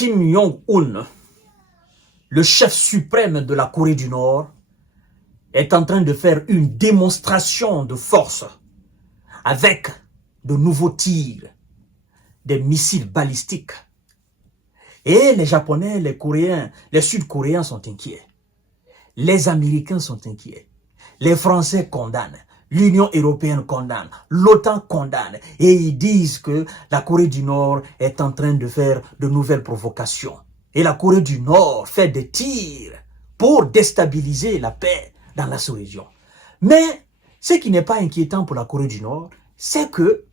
Kim Jong-un, le chef suprême de la Corée du Nord, est en train de faire une démonstration de force avec de nouveaux tirs, des missiles balistiques. Et les Japonais, les Coréens, les Sud-Coréens sont inquiets. Les Américains sont inquiets. Les Français condamnent. L'Union européenne condamne. L'OTAN condamne. Et ils disent que la Corée du Nord est en train de faire de nouvelles provocations. Et la Corée du Nord fait des tirs pour déstabiliser la paix dans la sous-région. Mais ce qui n'est pas inquiétant pour la Corée du Nord, c'est que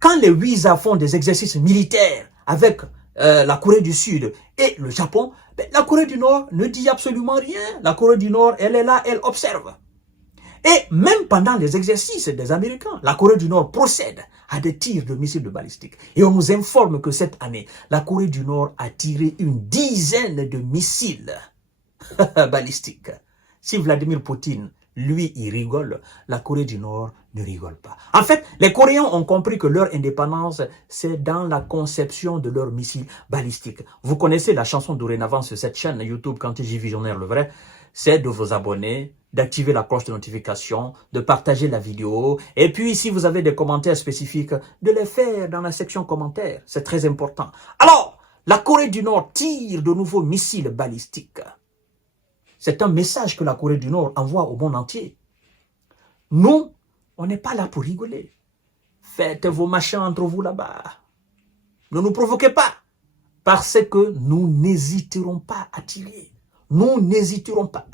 quand les Huisa font des exercices militaires avec la Corée du Sud et le Japon, ben, la Corée du Nord ne dit absolument rien. La Corée du Nord, elle est là, elle observe. Et même pendant les exercices des Américains, la Corée du Nord procède à des tirs de missiles de balistique. Et on nous informe que cette année, la Corée du Nord a tiré une dizaine de missiles balistiques. Si Vladimir Poutine, lui, il rigole, la Corée du Nord ne rigole pas. En fait, les Coréens ont compris que leur indépendance, c'est dans la conception de leurs missiles balistiques. Vous connaissez la chanson dorénavant sur cette chaîne YouTube, Kanté J Visionnaire le vrai, c'est de vous abonner, d'activer la cloche de notification, de partager la vidéo, et puis si vous avez des commentaires spécifiques, de les faire dans la section commentaires. C'est très important. Alors, la Corée du Nord tire de nouveaux missiles balistiques. C'est un message que la Corée du Nord envoie au monde entier. Nous, on n'est pas là pour rigoler. Faites vos machins entre vous là-bas. Ne nous provoquez pas. Parce que nous n'hésiterons pas à tirer. Nous n'hésiterons pas.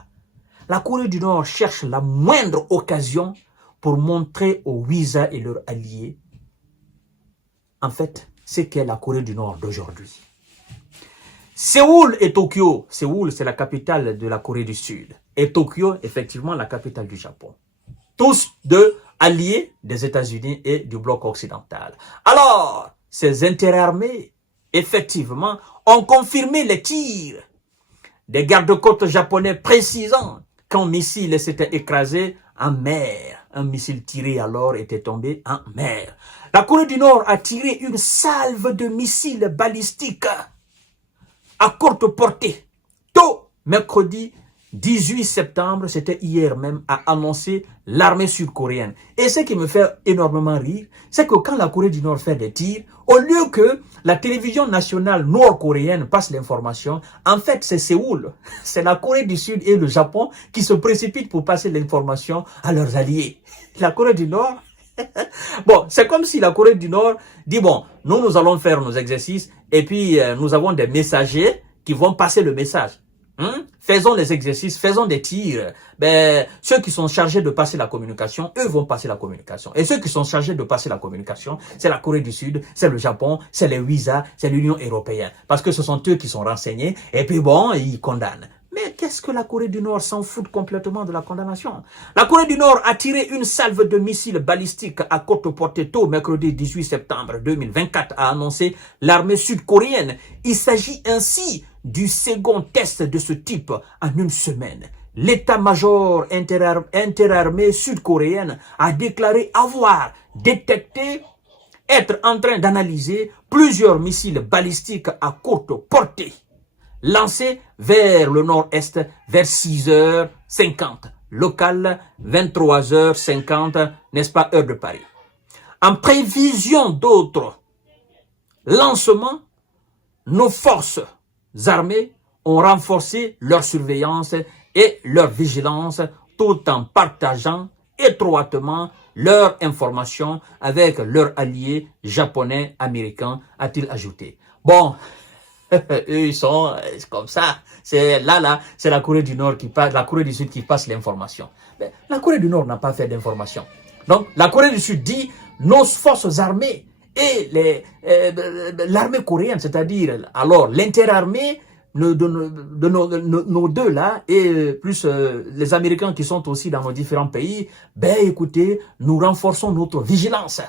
La Corée du Nord cherche la moindre occasion pour montrer aux Huisa et leurs alliés, en fait, ce qu'est la Corée du Nord d'aujourd'hui. Séoul et Tokyo. Séoul, c'est la capitale de la Corée du Sud. Et Tokyo, effectivement, la capitale du Japon. Tous deux alliés des États-Unis et du bloc occidental. Alors, ces intérêts armés, effectivement, ont confirmé les tirs des gardes-côtes japonais précisant qu'un missile s'était écrasé en mer. Un missile tiré alors était tombé en mer. La Corée du Nord a tiré une salve de missiles balistiques à courte portée. Tôt, mercredi 18 septembre, c'était hier même, a annoncé l'armée sud-coréenne. Et ce qui me fait énormément rire, c'est que quand la Corée du Nord fait des tirs, au lieu que la télévision nationale nord-coréenne passe l'information, en fait c'est Séoul, c'est la Corée du Sud et le Japon qui se précipitent pour passer l'information à leurs alliés. La Corée du Nord, bon, c'est comme si la Corée du Nord dit, bon, nous allons faire nos exercices et puis nous avons des messagers qui vont passer le message. Faisons les exercices, faisons des tirs. Ben, ceux qui sont chargés de passer la communication, eux vont passer la communication. Et ceux qui sont chargés de passer la communication, c'est la Corée du Sud, c'est le Japon, c'est les Huisa, c'est l'Union européenne. Parce que ce sont eux qui sont renseignés. Et puis bon, ils condamnent. Mais qu'est-ce que la Corée du Nord s'en fout complètement de la condamnation? La Corée du Nord a tiré une salve de missiles balistiques à courte portée tôt mercredi 18 septembre 2024, a annoncé l'armée sud-coréenne. Il s'agit ainsi du second test de ce type en une semaine. L'état-major interarmée sud-coréenne a déclaré avoir détecté, être en train d'analyser plusieurs missiles balistiques à courte portée lancés vers le nord-est vers 6h50, local 23h50, n'est-ce pas, heure de Paris. En prévision d'autres lancements, nos forces armées ont renforcé leur surveillance et leur vigilance tout en partageant étroitement leurs informations avec leurs alliés japonais, américains, a-t-il ajouté. Bon, eux ils sont comme ça, c'est là, c'est la Corée du Nord qui passe, la Corée du Sud qui passe l'information. La Corée du Nord n'a pas fait d'information. Donc la Corée du Sud dit, nos forces armées et l'armée coréenne, c'est-à-dire alors l'interarmée de nos deux là, et plus les Américains qui sont aussi dans nos différents pays, ben écoutez, nous renforçons notre vigilance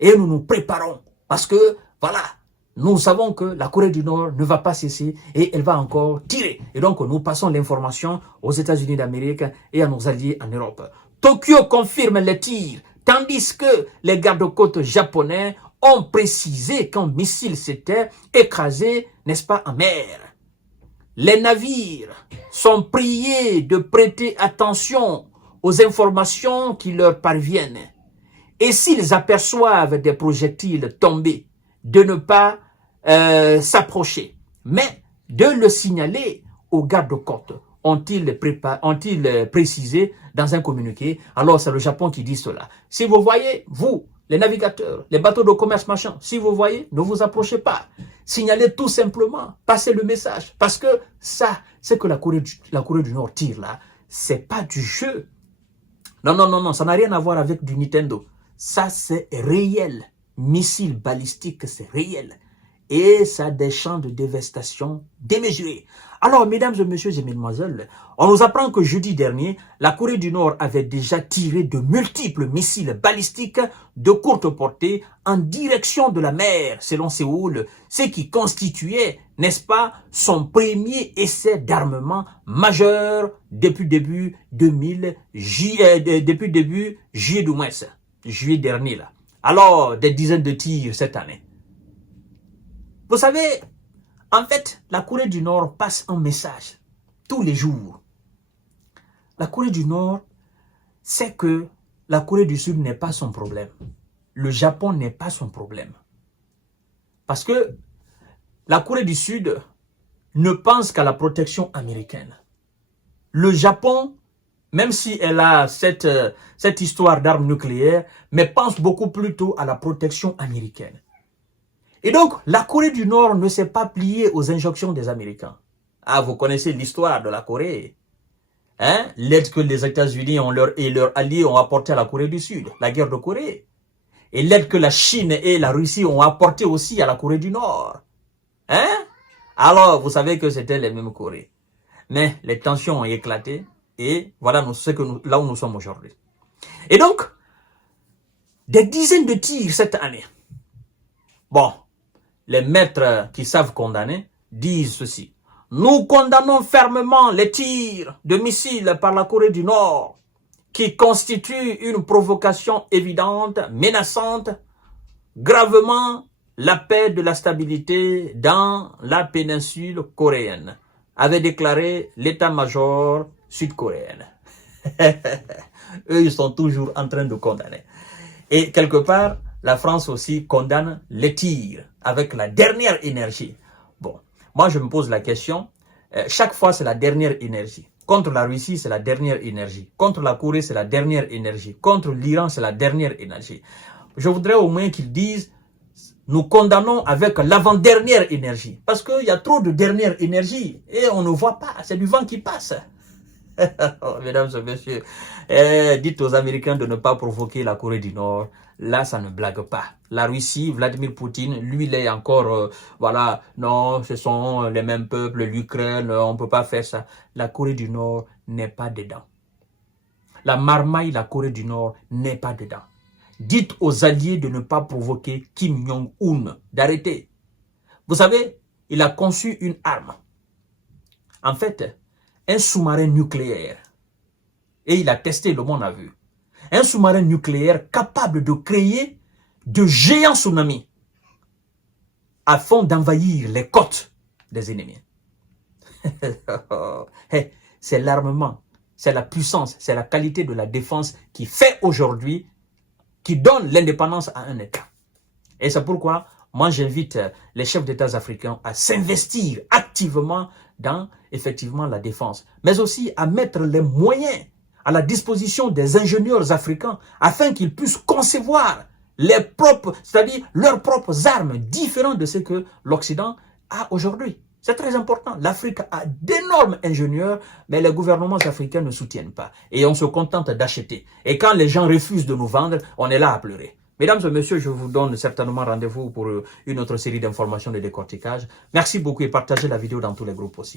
et nous nous préparons parce que voilà, nous savons que la Corée du Nord ne va pas cesser et elle va encore tirer. Et donc nous passons l'information aux États-Unis d'Amérique et à nos alliés en Europe. Tokyo confirme les tirs, tandis que les gardes-côtes japonais ont précisé qu'un missile s'était écrasé, n'est-ce pas, en mer. Les navires sont priés de prêter attention aux informations qui leur parviennent. Et s'ils aperçoivent des projectiles tombés, de ne pas s'approcher, mais de le signaler aux gardes-côtes. Ont-ils précisé dans un communiqué? Alors c'est le Japon qui dit cela. Si vous voyez, vous, les navigateurs, les bateaux de commerce, machin, si vous voyez, ne vous approchez pas. Signalez tout simplement, passez le message. Parce que ça, c'est que la Corée du Nord tire là, c'est pas du jeu. Non, non, non, non, ça n'a rien à voir avec du Nintendo. Ça, c'est réel. Missile balistique, c'est réel. Et ça a des champs de dévastation démesurés. Alors, mesdames et messieurs et mesdemoiselles, on nous apprend que jeudi dernier, la Corée du Nord avait déjà tiré de multiples missiles balistiques de courte portée en direction de la mer, selon Séoul, ce qui constituait, n'est-ce pas, son premier essai d'armement majeur depuis début juillet du mois, juillet dernier là. Alors, des dizaines de tirs cette année. Vous savez, en fait, la Corée du Nord passe un message tous les jours. La Corée du Nord sait que la Corée du Sud n'est pas son problème. Le Japon n'est pas son problème. Parce que la Corée du Sud ne pense qu'à la protection américaine. Le Japon, même si elle a cette histoire d'armes nucléaires, mais pense beaucoup plutôt à la protection américaine. Et donc, la Corée du Nord ne s'est pas pliée aux injonctions des Américains. Ah, vous connaissez l'histoire de la Corée. Hein? L'aide que les États-Unis et leurs alliés ont apporté à la Corée du Sud, la guerre de Corée. Et l'aide que la Chine et la Russie ont apporté aussi à la Corée du Nord. Hein? Alors, vous savez que c'était les mêmes Corées. Mais les tensions ont éclaté et voilà là où nous sommes aujourd'hui. Et donc, des dizaines de tirs cette année. Bon. Les maîtres qui savent condamner disent ceci. Nous condamnons fermement les tirs de missiles par la Corée du Nord qui constituent une provocation évidente, menaçante, gravement la paix de la stabilité dans la péninsule coréenne, avait déclaré l'état-major sud-coréen. Eux, ils sont toujours en train de condamner. Et quelque part, la France aussi condamne les tirs avec la dernière énergie. Bon, moi je me pose la question, chaque fois c'est la dernière énergie. Contre la Russie, c'est la dernière énergie. Contre la Corée, c'est la dernière énergie. Contre l'Iran, c'est la dernière énergie. Je voudrais au moins qu'ils disent, nous condamnons avec l'avant-dernière énergie. Parce qu'il y a trop de dernière énergie et on ne voit pas, c'est du vent qui passe. Mesdames et messieurs, dites aux Américains de ne pas provoquer la Corée du Nord. Là, ça ne blague pas. La Russie, Vladimir Poutine, lui, il est encore, voilà, non, ce sont les mêmes peuples, l'Ukraine, on ne peut pas faire ça. La Corée du Nord n'est pas dedans. La marmaille, la Corée du Nord n'est pas dedans. Dites aux alliés de ne pas provoquer Kim Jong-un, d'arrêter. Vous savez, il a conçu une arme. En fait, un sous-marin nucléaire. Et il a testé, le monde a vu. Un sous-marin nucléaire capable de créer de géants tsunamis afin d'envahir les côtes des ennemis. C'est l'armement, c'est la puissance, c'est la qualité de la défense qui fait aujourd'hui, qui donne l'indépendance à un État. Et c'est pourquoi moi j'invite les chefs d'État africains à s'investir activement dans effectivement la défense, mais aussi à mettre les moyens à la disposition des ingénieurs africains afin qu'ils puissent concevoir les propres, c'est-à-dire leurs propres armes différentes de ce que l'Occident a aujourd'hui. C'est très important. L'Afrique a d'énormes ingénieurs, mais les gouvernements africains ne soutiennent pas. Et on se contente d'acheter. Et quand les gens refusent de nous vendre, on est là à pleurer. Mesdames et messieurs, je vous donne certainement rendez-vous pour une autre série d'informations de décortiquage. Merci beaucoup et partagez la vidéo dans tous les groupes aussi.